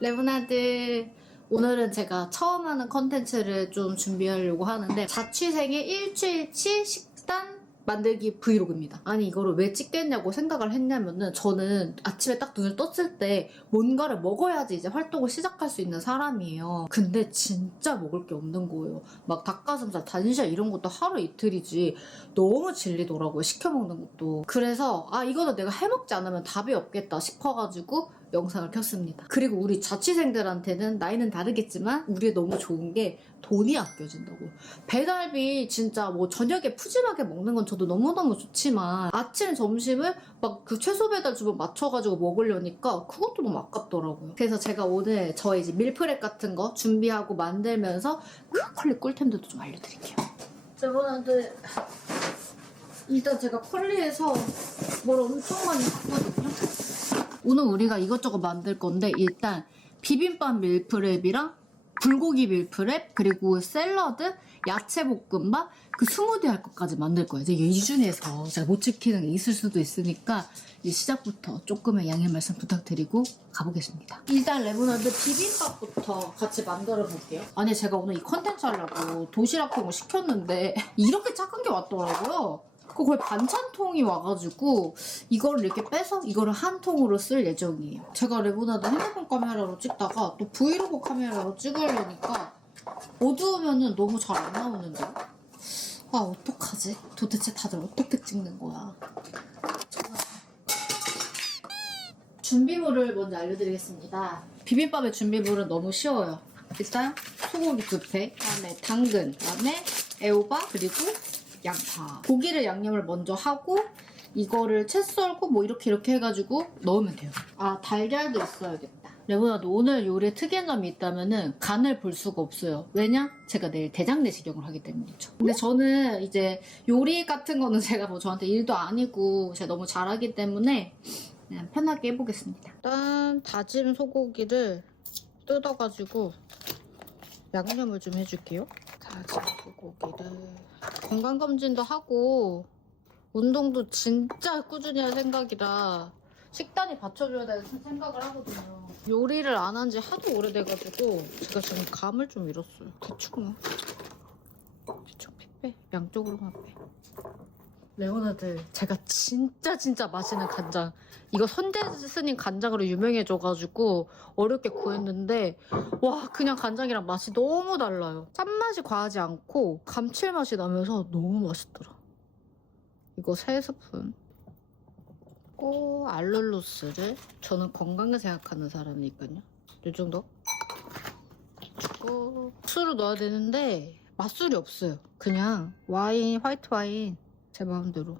레몬아드, 오늘은 제가 처음 하는 컨텐츠를 좀 준비하려고 하는데 자취생의 일주일치 식단 만들기 브이로그입니다. 아니 이거를 왜 찍겠냐고 생각을 했냐면은 저는 아침에 딱 눈을 떴을 때 뭔가를 먹어야지 이제 활동을 시작할 수 있는 사람이에요. 근데 진짜 먹을 게 없는 거예요. 막 닭가슴살, 단시아 이런 것도 하루 이틀이지 너무 질리더라고요. 시켜 먹는 것도. 그래서 아 이거는 내가 해먹지 않으면 답이 없겠다 싶어가지고 영상을 켰습니다. 그리고 우리 자취생들한테는 나이는 다르겠지만 우리 너무 좋은 게 돈이 아껴진다고. 배달비 진짜 뭐 저녁에 푸짐하게 먹는 건 저도 너무너무 좋지만 아침 점심을 막 그 최소 배달 주문 맞춰가지고 먹으려니까 그것도 너무 아깝더라고요. 그래서 제가 오늘 저의 이제 밀프렙 같은 거 준비하고 만들면서 퀄리 꿀템들도 좀 알려드릴게요. 여러분들 일단 제가 퀄리에서 뭘 엄청 많이 샀거든요. 오늘 우리가 이것저것 만들 건데 일단 비빔밥 밀프렙이랑 불고기 밀프렙 그리고 샐러드, 야채 볶음밥, 그 스무디 할 것까지 만들 거예요. 이제 이 중에서 제가 못 지키는 게 있을 수도 있으니까 이제 시작부터 조금의 양해 말씀 부탁드리고 가보겠습니다. 일단 레몬아드 비빔밥부터 같이 만들어 볼게요. 아니 제가 오늘 이 컨텐츠 하려고 도시락통을 시켰는데 이렇게 작은 게 왔더라고요. 거의 반찬통이 와가지고 이거를 이렇게 빼서 이거를 한 통으로 쓸 예정이에요. 제가 레몬아드 핸드폰 카메라로 찍다가 또 브이로그 카메라로 찍으려니까 어두우면은 너무 잘 안 나오는데 아 어떡하지? 도대체 다들 어떻게 찍는 거야? 준비물을 먼저 알려드리겠습니다. 비빔밥의 준비물은 너무 쉬워요. 일단 소고기 2팩, 그다음에 당근, 그다음에 애호박, 그리고 양파. 고기를 양념을 먼저 하고 이거를 채 썰고 뭐 이렇게 해가지고 넣으면 돼요. 아 달걀도 있어야겠다. 레몬아드 오늘 요리에 특이한 점이 있다면은 간을 볼 수가 없어요. 왜냐? 제가 내일 대장 내시경을 하기 때문이죠. 근데 저는 이제 요리 같은 거는 제가 뭐 저한테 일도 아니고 제가 너무 잘하기 때문에 그냥 편하게 해보겠습니다. 일단 다진 소고기를 뜯어가지고 양념을 좀 해줄게요. 다진 소고기를 건강검진도 하고 운동도 진짜 꾸준히 할 생각이라 식단이 받쳐줘야 되는 생각을 하거든요. 요리를 안 한 지 하도 오래돼가지고 제가 지금 감을 좀 잃었어요. 대충 픽 빼. 양쪽으로만 빼. 레몬아드 제가 진짜 맛있는 간장 이거 손재스님 간장으로 유명해져가지고 어렵게 구했는데 와 그냥 간장이랑 맛이 너무 달라요. 짠맛이 과하지 않고 감칠맛이 나면서 너무 맛있더라. 이거 3스푼 알룰로스를 저는 건강을 생각하는 사람이니까요. 이 정도 그리고 술을 넣어야 되는데 맛술이 없어요. 그냥 와인, 화이트 와인 제 마음대로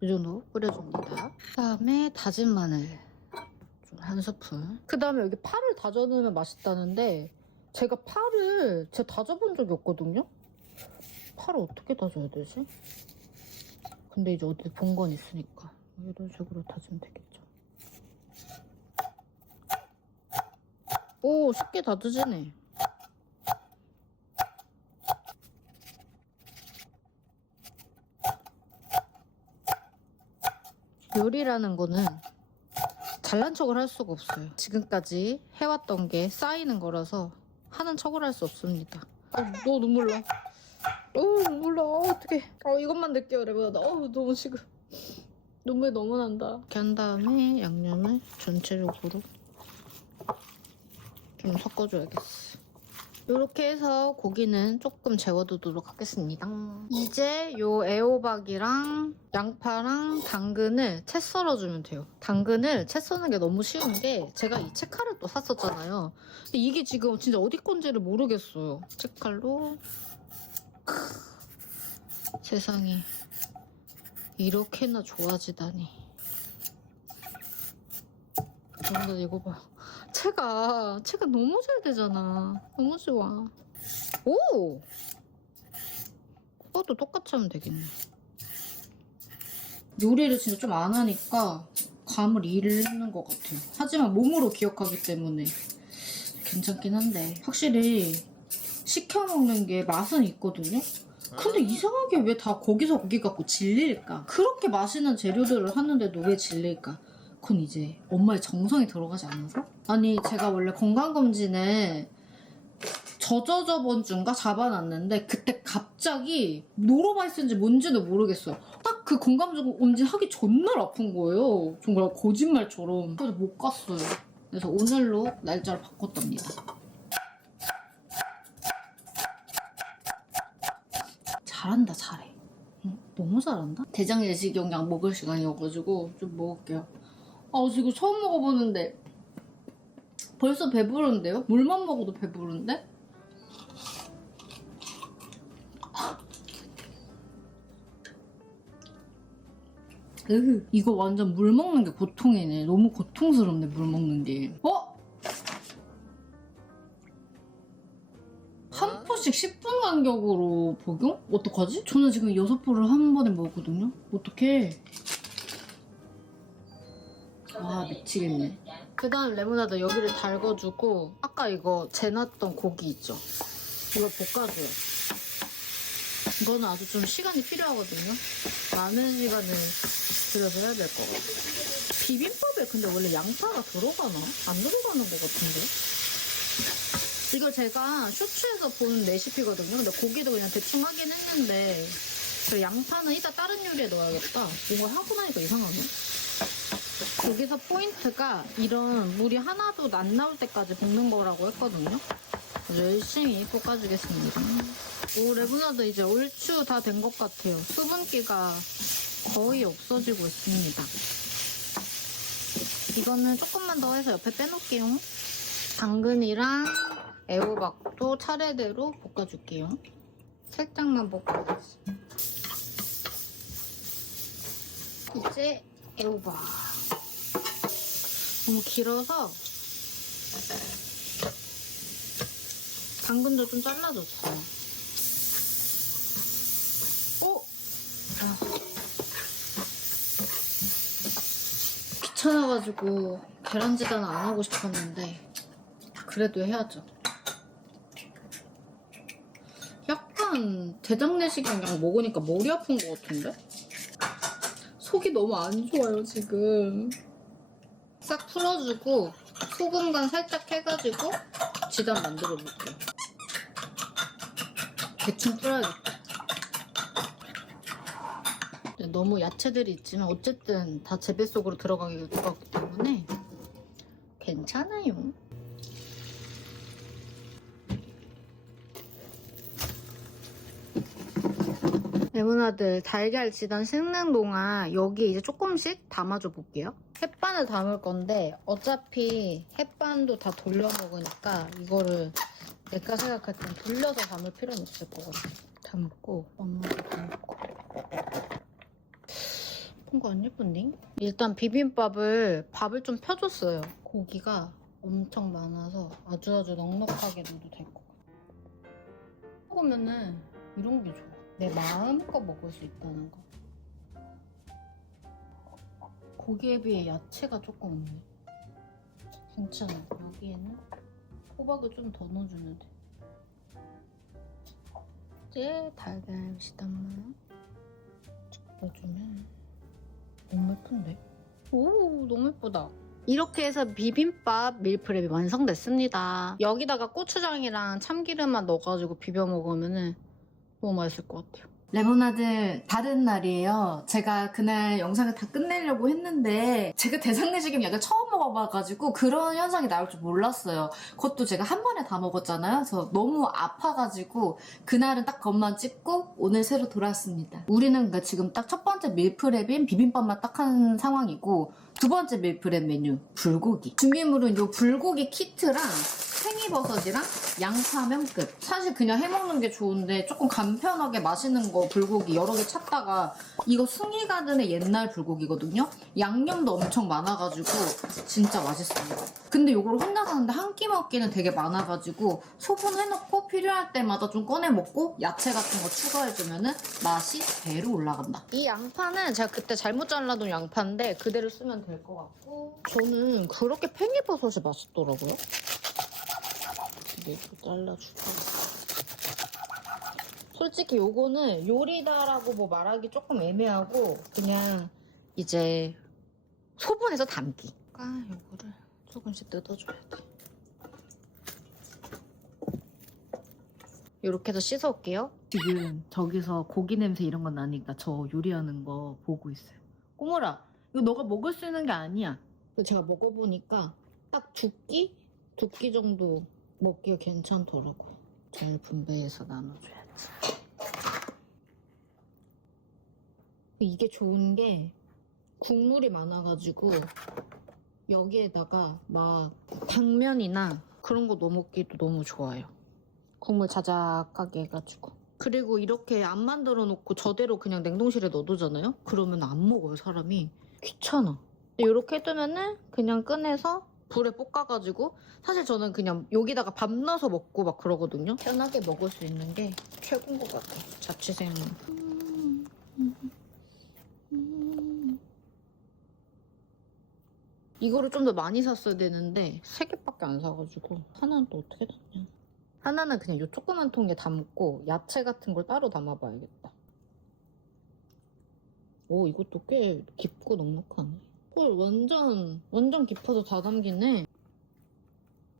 이 정도 뿌려줍니다. 그 다음에 다진 마늘 좀 1스푼. 그 다음에 여기 파를 다져 넣으면 맛있다는데 제가 파를 다져본 적이 없거든요. 파를 어떻게 다져야 되지? 근데 이제 어디 본 건 있으니까 이런 식으로 다지면 되겠죠. 오 쉽게 다져지네. 요리라는 거는 잘난 척을 할 수가 없어요. 지금까지 해왔던 게 쌓이는 거라서 하는 척을 할 수 없습니다. 너 눈물 나. 눈물 나. 어떡해. 이것만 느껴요, 레몬아드. 너무 지금 눈물 너무 난다. 이렇게 한 다음에 양념을 전체적으로 좀 섞어줘야겠어. 이렇게 해서 고기는 조금 재워두도록 하겠습니다. 이제 요 애호박이랑 양파랑 당근을 채 썰어주면 돼요. 당근을 채 써는 게 너무 쉬운 게 제가 이 채칼을 또 샀었잖아요. 근데 이게 지금 진짜 어디 건지를 모르겠어요. 채칼로 세상에 이렇게나 좋아지다니. 여러분들 이거 봐. 채가 너무 잘 되잖아. 너무 좋아. 오! 그것도 똑같이 하면 되겠네. 요리를 진짜 좀 안 하니까 감을 잃는 것 같아요. 하지만 몸으로 기억하기 때문에 괜찮긴 한데 확실히 시켜 먹는 게 맛은 있거든요. 근데 이상하게 왜 다 거기서 거기 갖고 질릴까? 그렇게 맛있는 재료들을 하는데도 왜 질릴까? 무조건 이제 엄마의 정성이 들어가지 않아서? 아니 제가 원래 건강검진에 저번 주인가 잡아놨는데 그때 갑자기 노로바이스인지 뭔지도 모르겠어요. 딱 그 건강검진 하기 전날 아픈 거예요. 정말 거짓말처럼. 그래서 못 갔어요. 그래서 오늘로 날짜를 바꿨답니다. 잘한다 잘해. 응? 너무 잘한다. 대장 내시경 약 먹을 시간이어가지고 좀 먹을게요. 아 지금 처음 먹어보는데 벌써 배부른데요? 물만 먹어도 배부른데? 이거 완전 물 먹는 게 고통이네. 너무 고통스럽네 물 먹는 게. 한 포씩 10분 간격으로 복용? 어떡하지? 저는 지금 6포를 한 번에 먹었거든요? 어떡해. 와 미치겠네. 그 다음 레모나드 여기를 달궈주고 아까 이거 재놨던 고기 있죠? 이거 볶아줘요. 이거는 아주 좀 시간이 필요하거든요. 많은 시간을 들여서 해야 될 것 같아요. 비빔밥에 근데 원래 양파가 들어가나? 안 들어가는 것 같은데? 이거 제가 쇼츠에서 본 레시피거든요. 근데 고기도 그냥 대충 하긴 했는데 양파는 이따 다른 요리에 넣어야겠다. 이거 하고 나니까 이상하네. 여기서 포인트가 이런 물이 하나도 안 나올 때까지 볶는 거라고 했거든요. 열심히 볶아주겠습니다. 오, 레모나드 이제 얼추 다 된 것 같아요. 수분기가 거의 없어지고 있습니다. 이거는 조금만 더 해서 옆에 빼놓을게요. 당근이랑 애호박도 차례대로 볶아줄게요. 살짝만 볶아야지. 이제 애호박. 너무 길어서 당근도 좀 잘라줬어요. 귀찮아가지고 계란지단 안 하고 싶었는데 그래도 해야죠. 약간 대장내시경 약 먹으니까 머리 아픈 것 같은데? 속이 너무 안 좋아요 지금. 싹 풀어주고 소금간 살짝 해가지고 지단 만들어 볼게요. 대충 풀어야겠다. 너무 야채들이 있지만 어쨌든 다 제 뱃속으로 들어가기 때문에 괜찮아요. 레모나드 달걀 지단 씻는 동안 여기 이제 조금씩 담아줘 볼게요. 햇반을 담을 건데 어차피 햇반도 다 돌려 먹으니까 이거를 내가 생각할 땐 돌려서 담을 필요는 없을 것 같아. 담고 엄마도 담고. 뭔가 안 예쁜데? 일단 비빔밥을 밥을 좀 펴줬어요. 고기가 엄청 많아서 아주 넉넉하게 넣어도 될 것 같아. 먹으면은 이런 게 좋아. 내 마음껏 먹을 수 있다는 거. 고기에 비해 야채가 조금 없네. 괜찮아. 여기에는 호박을 좀 더 넣어주면 돼. 이제 달걀 시단만 넣어주면 너무 예쁜데? 오, 너무 예쁘다. 이렇게 해서 비빔밥 밀프렙이 완성됐습니다. 여기다가 고추장이랑 참기름만 넣어가지고 비벼 먹으면 너무 맛있을 것 같아요. 레모나드 다른 날이에요. 제가 그날 영상을 다 끝내려고 했는데 제가 대장내시경 약을 처음 먹어봐가지고 그런 현상이 나올 줄 몰랐어요. 그것도 제가 한 번에 다 먹었잖아요. 그래서 너무 아파가지고 그날은 딱 그것만 찍고 오늘 새로 돌아왔습니다. 우리는 그러니까 지금 딱 첫 번째 밀프렙인 비빔밥만 딱 한 상황이고 두 번째 밀프렙 메뉴 불고기. 준비물은 이 불고기 키트랑 팽이버섯이랑 양파면 끝. 사실 그냥 해먹는 게 좋은데 조금 간편하게 맛있는 거 불고기 여러 개 찾다가 이거 숭이가든의 옛날 불고기거든요. 양념도 엄청 많아가지고 진짜 맛있어요. 근데 이걸 혼자 사는데 한 끼 먹기는 되게 많아가지고 소분해놓고 필요할 때마다 좀 꺼내 먹고 야채 같은 거 추가해주면 맛이 배로 올라간다. 이 양파는 제가 그때 잘못 잘라둔 양파인데 그대로 쓰면 될 것 같고 저는 그렇게 팽이버섯이 맛있더라고요. 이렇게 잘라주고 솔직히 요거는 요리다라고 뭐 말하기 조금 애매하고 그냥 이제 소분해서 담기. 요거를 조금씩 뜯어줘야 돼. 이렇게 해서 씻어올게요. 지금 저기서 고기 냄새 이런 건 나니까 저 요리하는 거 보고 있어요. 꼬물아, 이거 너가 먹을 수 있는 게 아니야. 제가 먹어보니까 딱 두 끼 정도 먹기가 괜찮더라고요. 잘 분배해서 나눠줘야지. 이게 좋은 게 국물이 많아가지고 여기에다가 막 당면이나 그런 거 넣어 먹기도 너무 좋아요. 국물 자작하게 해가지고. 그리고 이렇게 안 만들어 놓고 저대로 그냥 냉동실에 넣어두잖아요? 그러면 안 먹어요, 사람이. 귀찮아. 이렇게 해두면은 그냥 꺼내서 불에 볶아가지고, 사실 저는 그냥 여기다가 밥 넣어서 먹고 막 그러거든요. 편하게 먹을 수 있는 게 최고인 것 같아요, 자취생은. 이거를 좀 더 많이 샀어야 되는데 3개밖에 안 사가지고 하나는 또 어떻게 샀냐. 하나는 그냥 요 조그만 통에 담고 야채 같은 걸 따로 담아봐야겠다. 오, 이것도 꽤 깊고 넉넉하네. 헐, 완전 깊어서 다 담기네.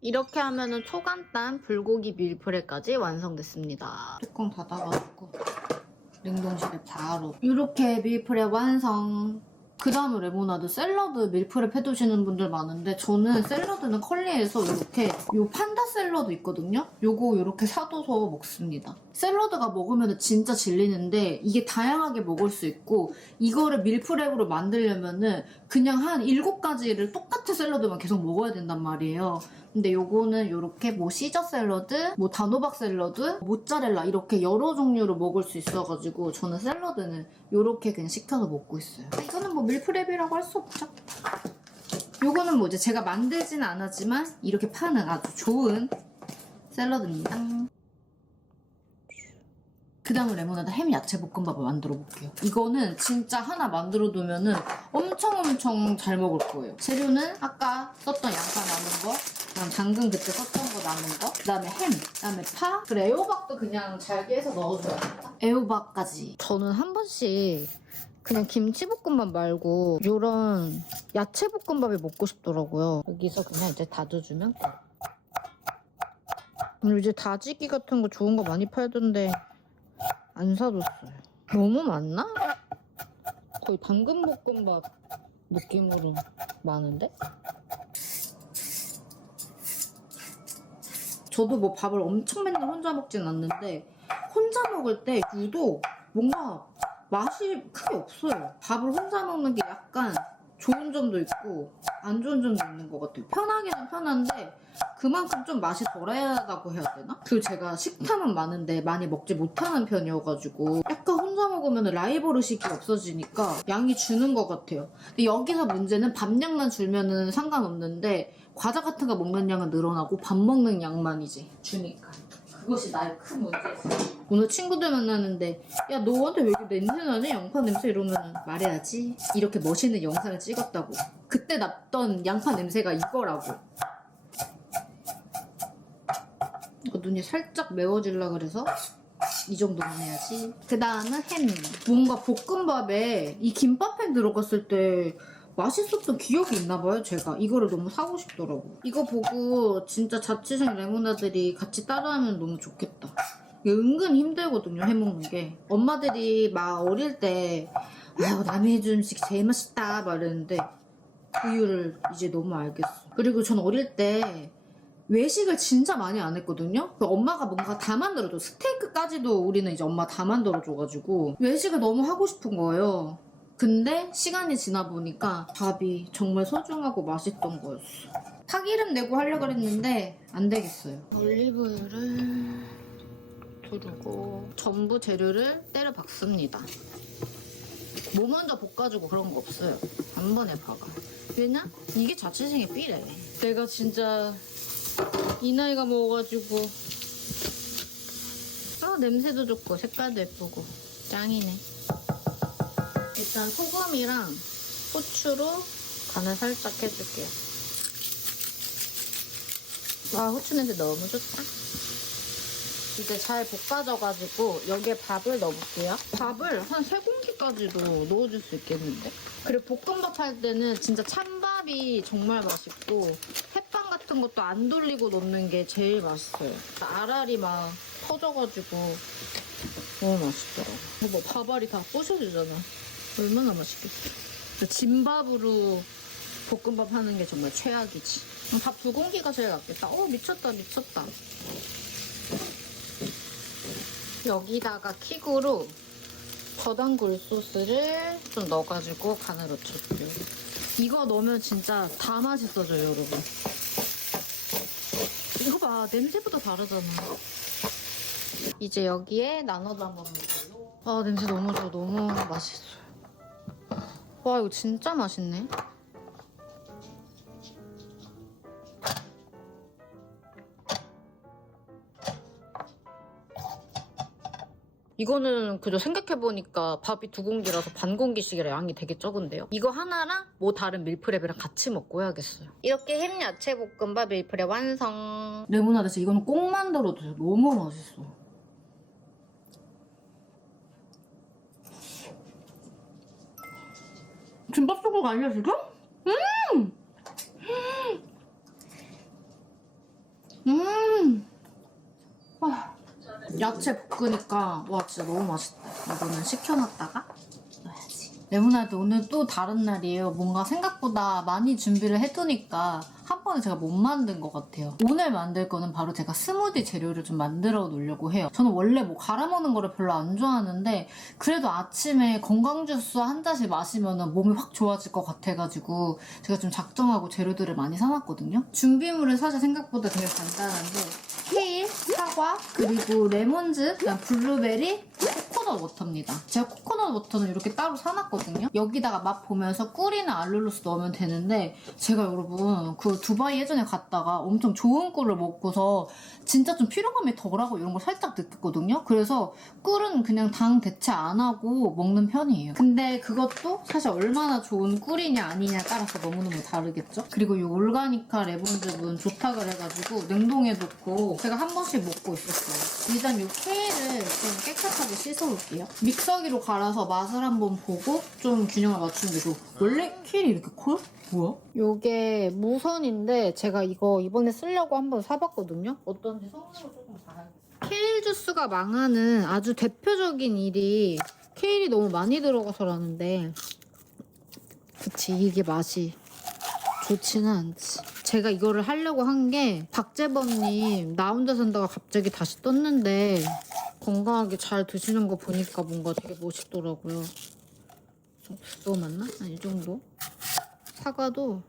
이렇게 하면은 초간단 불고기 밀프레까지 완성됐습니다. 뚜껑 닫아가지고 냉동실에 바로. 이렇게 밀프레 완성. 그 다음에 레모나드, 샐러드 밀프렙 해두시는 분들 많은데 저는 샐러드는 컬리에서 이렇게 요 판다 샐러드 있거든요? 요거 이렇게 사둬서 먹습니다. 샐러드가 먹으면 진짜 질리는데 이게 다양하게 먹을 수 있고 이거를 밀프렙으로 만들려면은 그냥 한 7가지를 똑같은 샐러드만 계속 먹어야 된단 말이에요. 근데 요거는 이렇게 뭐 시저 샐러드, 뭐 단호박 샐러드, 모짜렐라 이렇게 여러 종류로 먹을 수 있어가지고 저는 샐러드는 이렇게 그냥 시켜서 먹고 있어요. 이거는 뭐 밀프렙이라고 할 수 없죠. 요거는 뭐 이제 제가 만들지는 않았지만 이렇게 파는 아주 좋은 샐러드입니다. 그 다음에 레모나드 햄 야채 볶음밥을 만들어 볼게요. 이거는 진짜 하나 만들어 두면은 엄청 잘 먹을 거예요. 재료는 아까 썼던 양파 남은 거, 그다음 당근 그때 썼던 거 남은 거, 그다음에 햄, 그다음에 파, 그리고 애호박도 그냥 잘게 해서 넣어줘야겠다. 애호박까지. 저는 한 번씩 그냥 김치볶음밥 말고 이런 야채 볶음밥이 먹고 싶더라고요. 여기서 그냥 이제 다져주면 돼. 그리고 이제 다지기 같은 거 좋은 거 많이 팔던데 안 사뒀어요. 너무 많나? 거의 당근볶음밥 느낌으로 많은데? 저도 뭐 밥을 엄청 맨날 혼자 먹진 않는데 혼자 먹을 때 유독 뭔가 맛이 크게 없어요. 밥을 혼자 먹는 게 약간 좋은 점도 있고 안 좋은 점도 있는 것 같아요. 편하기는 편한데 그만큼 좀 맛이 덜하다고 해야 되나? 그리고 제가 식탐은 많은데 많이 먹지 못하는 편이어가지고 약간 혼자 먹으면 라이벌 의식이 없어지니까 양이 주는 것 같아요. 근데 여기서 문제는 밥량만 줄면은 상관없는데 과자 같은 거 먹는 양은 늘어나고 밥 먹는 양만 이제 주니까 그것이 나의 큰 문제지. 오늘 친구들 만나는데 야 너한테 왜 이렇게 냄새 나냐? 양파 냄새 이러면 말해야지. 이렇게 멋있는 영상을 찍었다고. 그때 났던 양파 냄새가 이거라고. 눈이 살짝 매워지려 그래서 이 정도만 해야지. 그 다음은 햄. 뭔가 볶음밥에 이 김밥햄 들어갔을 때 맛있었던 기억이 있나봐요. 제가 이거를 너무 사고 싶더라고. 이거 보고 진짜 자취생 레모나들이 같이 따라하면 너무 좋겠다. 이게 은근 힘들거든요, 해먹는 게. 엄마들이 막 어릴 때 아유 남이 해준 음식 제일 맛있다 막 이랬는데 그 이유를 이제 너무 알겠어. 그리고 전 어릴 때 외식을 진짜 많이 안 했거든요. 엄마가 뭔가 다 만들어줘. 스테이크까지도 우리는 이제 엄마 다 만들어줘가지고 외식을 너무 하고 싶은 거예요. 근데 시간이 지나 보니까 밥이 정말 소중하고 맛있던 거였어. 파기름 내고 하려고 했는데 안 되겠어요. 올리브유를 두르고 전부 재료를 때려 박습니다. 뭐 먼저 볶아주고 그런 거 없어요. 한 번에 박아. 왜냐? 이게 자취생의 삐래. 내가 진짜 이 나이가 먹어가지고 냄새도 좋고 색깔도 예쁘고 짱이네. 일단 소금이랑 후추로 간을 살짝 해줄게요. 와 후추 냄새 너무 좋다. 이제 잘 볶아져가지고 여기에 밥을 넣어볼게요. 밥을 한 3공기까지도 넣어줄 수 있겠는데? 그리고 볶음밥 할 때는 진짜 찬밥이 정말 맛있고 햇반 같은 것도 안 돌리고 넣는 게 제일 맛있어요. 알알이 막 터져가지고 너무 맛있더라고. 뭐 밥알이 다 부셔지잖아. 얼마나 맛있겠어. 진밥으로 볶음밥 하는 게 정말 최악이지. 밥 2공기가 제일 낫겠다. 미쳤다 미쳤다. 여기다가 킥으로 저당 굴소스를 좀 넣어가지고 간을 맞춰줄게요. 이거 넣으면 진짜 다 맛있어져요, 여러분. 이거 봐, 냄새부터 다르잖아. 이제 여기에 나눠서 한번 먹어요. 냄새 너무 좋아. 너무 맛있어요. 와, 이거 진짜 맛있네. 이거는 그저 생각해보니까 밥이 2공기라서 반 공기씩이라 양이 되게 적은데요? 이거 하나랑 뭐 다른 밀프렙이랑 같이 먹고 해야겠어요. 이렇게 햄야채 볶음밥 밀프렙 완성. 레모나드 진짜 이거는 꼭 만들어도 너무 맛있어. 김밥 속국 아니야 지금? 야채 볶으니까 와 진짜 너무 맛있다. 이거는 식혀놨다가 넣어야지. 레모나드 오늘 또 다른 날이에요. 뭔가 생각보다 많이 준비를 해두니까 한 번에 제가 못 만든 것 같아요. 오늘 만들 거는 바로 제가 스무디 재료를 좀 만들어 놓으려고 해요. 저는 원래 뭐 갈아 먹는 거를 별로 안 좋아하는데 그래도 아침에 건강 주스 한 잔씩 마시면 몸이 확 좋아질 것 같아가지고 제가 좀 작정하고 재료들을 많이 사놨거든요. 준비물은 사실 생각보다 되게 간단한데 케일, 사과, 그리고 레몬즙, 그다음 블루베리, 코코넛 워터입니다. 제가 코코넛 워터는 이렇게 따로 사놨거든요. 여기다가 맛 보면서 꿀이나 알룰로스 넣으면 되는데 제가 여러분 그 두바이 예전에 갔다가 엄청 좋은 꿀을 먹고서 진짜 좀 피로감이 덜하고 이런 걸 살짝 느꼈거든요. 그래서 꿀은 그냥 당 대체 안 하고 먹는 편이에요. 근데 그것도 사실 얼마나 좋은 꿀이냐 아니냐에 따라서 너무너무 다르겠죠? 그리고 이 올가니카 레몬즙은 좋다 그래가지고 냉동해 놓고 제가 한 번씩 먹고 있었어요. 일단 이 케일을 좀 깨끗하게 씻어올게요. 믹서기로 갈아서 맛을 한번 보고 좀 균형을 맞추면 되고. 원래 케일이 이렇게 커요? 뭐야? 요게 무선인데 제가 이거 이번에 쓰려고 한번 사봤거든요. 어떤지 성능을 조금 봐야겠어요. 케일 주스가 망하는 아주 대표적인 일이 케일이 너무 많이 들어가서라는데 그치 이게 맛이 좋지는 않지. 제가 이거를 하려고 한 게 박재범님 나 혼자 산다가 갑자기 다시 떴는데 건강하게 잘 드시는 거 보니까 뭔가 되게 멋있더라고요. 너무 많나? 한 이 정도? 사과도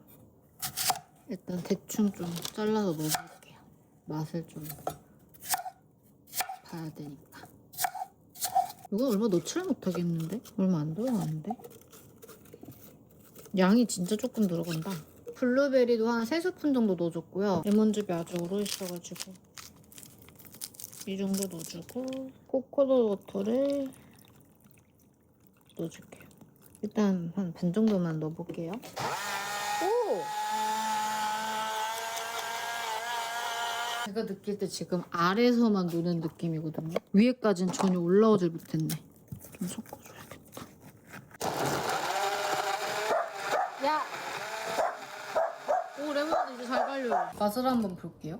일단 대충 좀 잘라서 넣어볼게요. 맛을 좀 봐야 되니까. 이거 얼마 넣지를 못하겠는데? 얼마 안 들어가는데? 양이 진짜 조금 들어간다. 블루베리도 한 3스푼 정도 넣어줬고요. 레몬즙이 아주 오래있어가지고 이 정도 넣어주고 코코넛 워터를 넣어줄게요. 일단 한 반 정도만 넣어볼게요. 오! 제가 느낄 때 지금 아래서만 노는 느낌이거든요. 위에까지는 전혀 올라오질 못했네. 좀 섞어줘야겠다. 야! 오, 레몬도 이제 잘 발려요. 맛을 한번 볼게요.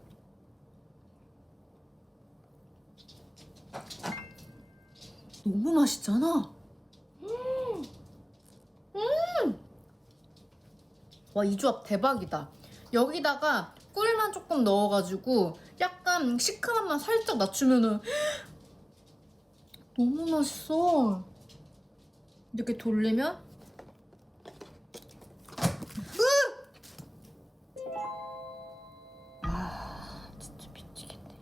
너무 맛있잖아. 와, 이 조합 대박이다. 여기다가 꿀만 조금 넣어가지고 약간 시큼한 맛 살짝 낮추면은 너무 맛있어. 이렇게 돌리면 진짜 미치겠네.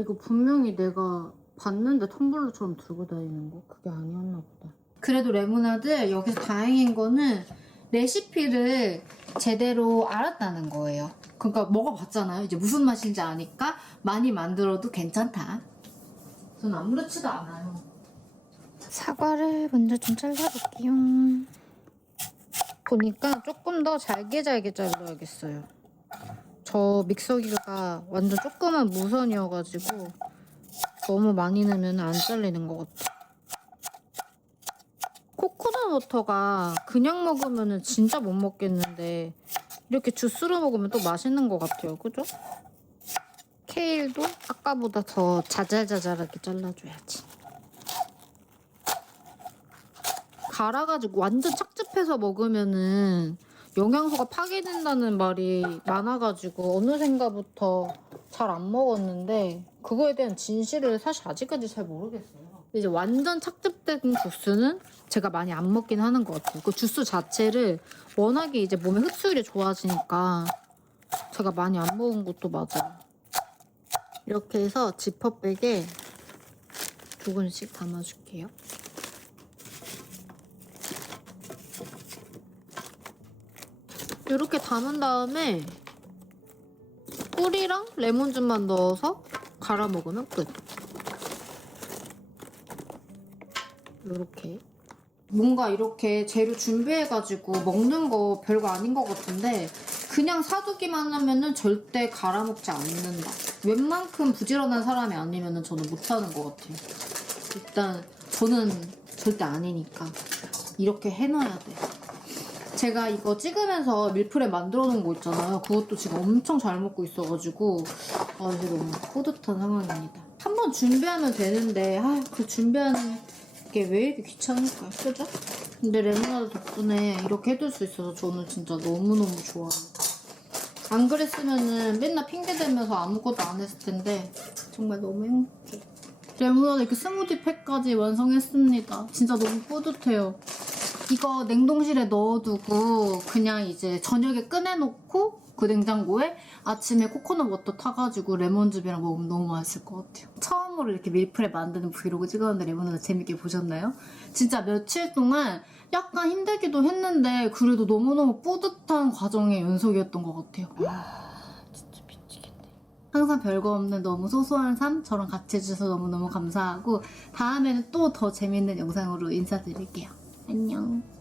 이거 분명히 내가 봤는데 텀블러처럼 들고 다니는 거? 그게 아니었나 보다. 그래도 레모나드 여기서 다행인 거는 레시피를 제대로 알았다는 거예요. 그러니까 먹어봤잖아요. 이제 무슨 맛인지 아니까 많이 만들어도 괜찮다. 전 아무렇지도 않아요. 사과를 먼저 좀 잘라볼게요. 보니까 조금 더 잘게 잘라야겠어요. 저 믹서기가 완전 조그만 무선이어가지고 너무 많이 넣으면 안 잘리는 것 같아. 코코넛 워터가 그냥 먹으면 진짜 못 먹겠는데 이렇게 주스로 먹으면 또 맛있는 것 같아요. 그죠? 케일도 아까보다 더 자잘자잘하게 잘라줘야지. 갈아가지고 완전 착즙해서 먹으면은 영양소가 파괴된다는 말이 많아가지고 어느샌가부터 잘 안 먹었는데 그거에 대한 진실을 사실 아직까지 잘 모르겠어요. 이제 완전 착즙된 주스는 제가 많이 안 먹긴 하는 것 같아요. 그 주스 자체를 워낙에 이제 몸에 흡수율이 좋아지니까 제가 많이 안 먹은 것도 맞아요. 이렇게 해서 지퍼백에 조금씩 담아줄게요. 이렇게 담은 다음에 꿀이랑 레몬즙만 넣어서 갈아 먹으면 끝. 이렇게. 뭔가 이렇게 재료 준비해가지고 먹는 거 별거 아닌 것 같은데 그냥 사두기만 하면은 절대 갈아 먹지 않는다. 웬만큼 부지런한 사람이 아니면은 저는 못하는 것 같아요. 일단 저는 절대 아니니까 이렇게 해놔야 돼. 제가 이거 찍으면서 밀프렙 만들어 놓은 거 있잖아요. 그것도 지금 엄청 잘 먹고 있어가지고 이제 너무 뿌듯한 상황입니다. 한번 준비하면 되는데 그 준비하는 게 왜 이렇게 귀찮을까? 그죠? 근데 레모나드 덕분에 이렇게 해둘 수 있어서 저는 진짜 너무너무 좋아요. 안 그랬으면은 맨날 핑계대면서 아무것도 안 했을 텐데 정말 너무 행복해. 레모나드 이렇게 스무디 팩까지 완성했습니다. 진짜 너무 뿌듯해요. 이거 냉동실에 넣어두고 그냥 이제 저녁에 꺼내놓고 그 냉장고에 아침에 코코넛 워터 타가지고 레몬즙이랑 먹으면 너무 맛있을 것 같아요. 처음으로 이렇게 밀프렙 만드는 브이로그 찍었는데 레몬즙 재밌게 보셨나요? 진짜 며칠 동안 약간 힘들기도 했는데 그래도 너무너무 뿌듯한 과정의 연속이었던 것 같아요. 진짜 미치겠네. 항상 별거 없는 너무 소소한 삶 저랑 같이 해주셔서 너무너무 감사하고 다음에는 또 더 재밌는 영상으로 인사드릴게요. 안녕.